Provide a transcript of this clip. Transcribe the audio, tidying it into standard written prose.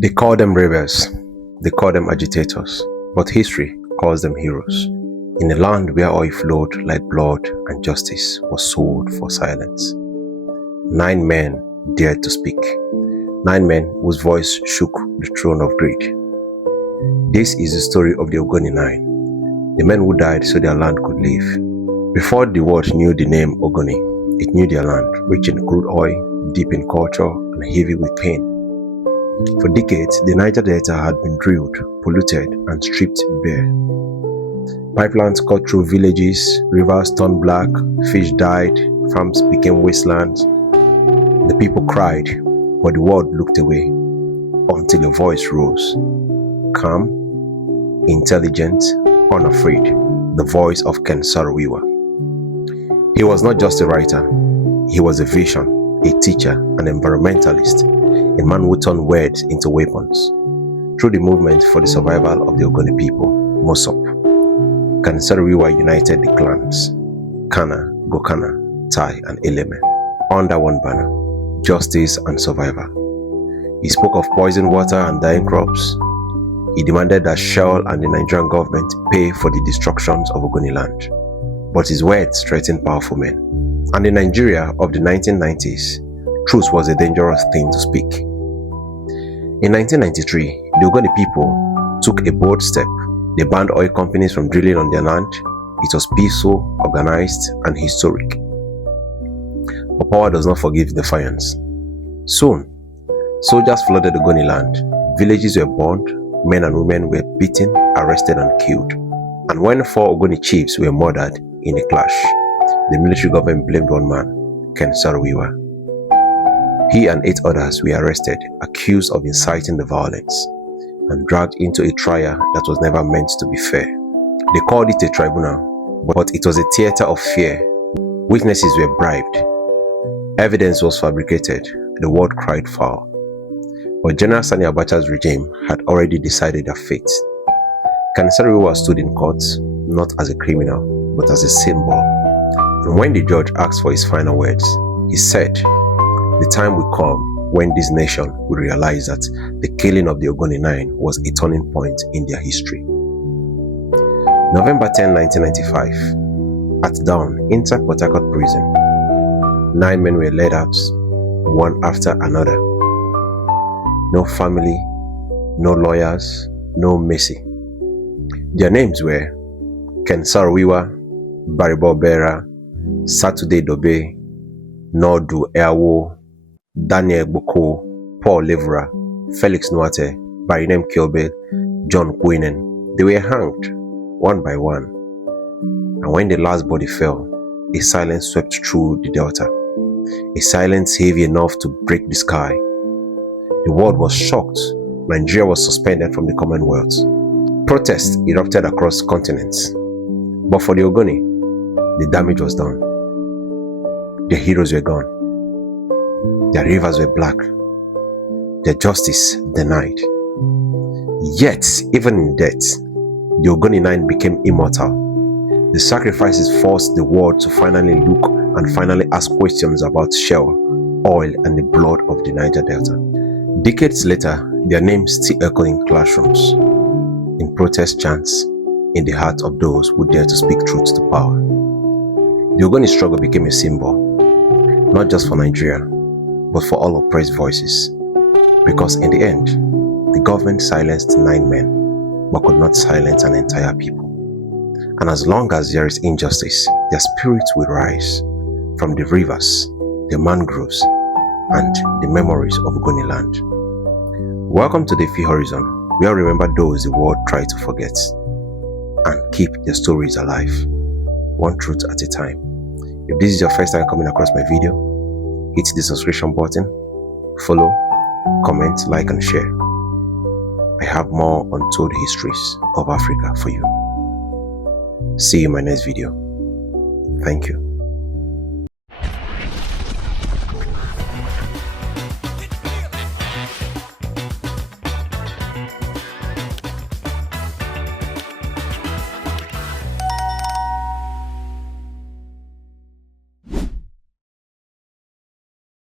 They call them rebels, they call them agitators, but history calls them heroes. In a land where oil flowed like blood and justice was sold for silence. 9 men dared to speak. 9 men whose voice shook the throne of greed. This is the story of the Ogoni Nine, the men who died so their land could live. Before the world knew the name Ogoni, it knew their land, rich in crude oil, deep in culture, and heavy with pain. For decades, the Niger Delta had been drilled, polluted, and stripped bare. Pipelines cut through villages, rivers turned black, fish died, farms became wastelands. The people cried, but the world looked away, until a voice rose. Calm, intelligent, unafraid, the voice of Ken Saro-Wiwa. He was not just a writer, he was a vision, a teacher, an environmentalist, a man who turned words into weapons. Through the movement for the survival of the Ogoni people, Mosop, Ken Saro-Wiwa united the clans, Kana, Gokana, Tai, and Eleme, under one banner, justice and survival. He spoke of poisoned water and dying crops. He demanded that Shell and the Nigerian government pay for the destructions of Ogoni land. But his words threatened powerful men. And in Nigeria of the 1990s, truth was a dangerous thing to speak. In 1993, the Ogoni people took a bold step. They banned oil companies from drilling on their land. It was peaceful, organized, and historic. But power does not forgive defiance. Soon, soldiers flooded Ogoni land. Villages were burned, men and women were beaten, arrested, and killed. And when 4 Ogoni chiefs were murdered in a clash, the military government blamed one man, Ken Saro-Wiwa. He and 8 others were arrested, accused of inciting the violence, and dragged into a trial that was never meant to be fair. They called it a tribunal, but it was a theater of fear. Witnesses were bribed. Evidence was fabricated. The world cried foul. But General Sani Abacha's regime had already decided their fate. Ken Saro-Wiwa stood in court, not as a criminal, but as a symbol. And when the judge asked for his final words, he said, "The time will come when this nation will realize that the killing of the Ogoni Nine was a turning point in their history." November 10, 1995, at dawn, inside Port Harcourt prison, 9 men were led out, one after another. No family, no lawyers, no mercy. Their names were Ken Saro-Wiwa, Baribo Bera, Saturday Dobe, Nordu Eawo, Daniel Boko, Paul Levera, Felix Nwate, Barinem Kilbel, John Quinen. They were hanged, one by one. And when the last body fell, a silence swept through the delta, a silence heavy enough to break the sky. The world was shocked. Nigeria was suspended from the Commonwealth. Protests erupted across continents. But for the Ogoni, the damage was done. Their heroes were gone. Their rivers were black. Their justice denied. Yet, even in death, the Ogoni Nine became immortal. The sacrifices forced the world to finally look and finally ask questions about Shell, oil, and the blood of the Niger Delta. Decades later, their names still echo in classrooms, in protest chants, in the hearts of those who dare to speak truth to power. The Ogoni struggle became a symbol, not just for Nigeria, but for all oppressed voices. Because in the end, the government silenced 9 men, but could not silence an entire people. And as long as there is injustice, their spirits will rise from the rivers, the mangroves, and the memories of Ogoni land. Welcome to the Free Horizon, where we remember those the world tried to forget and keep their stories alive, one truth at a time. If this is your first time coming across my video, hit the subscription button, follow, comment, like, and share. I have more untold histories of Africa for you. See you in my next video. Thank you.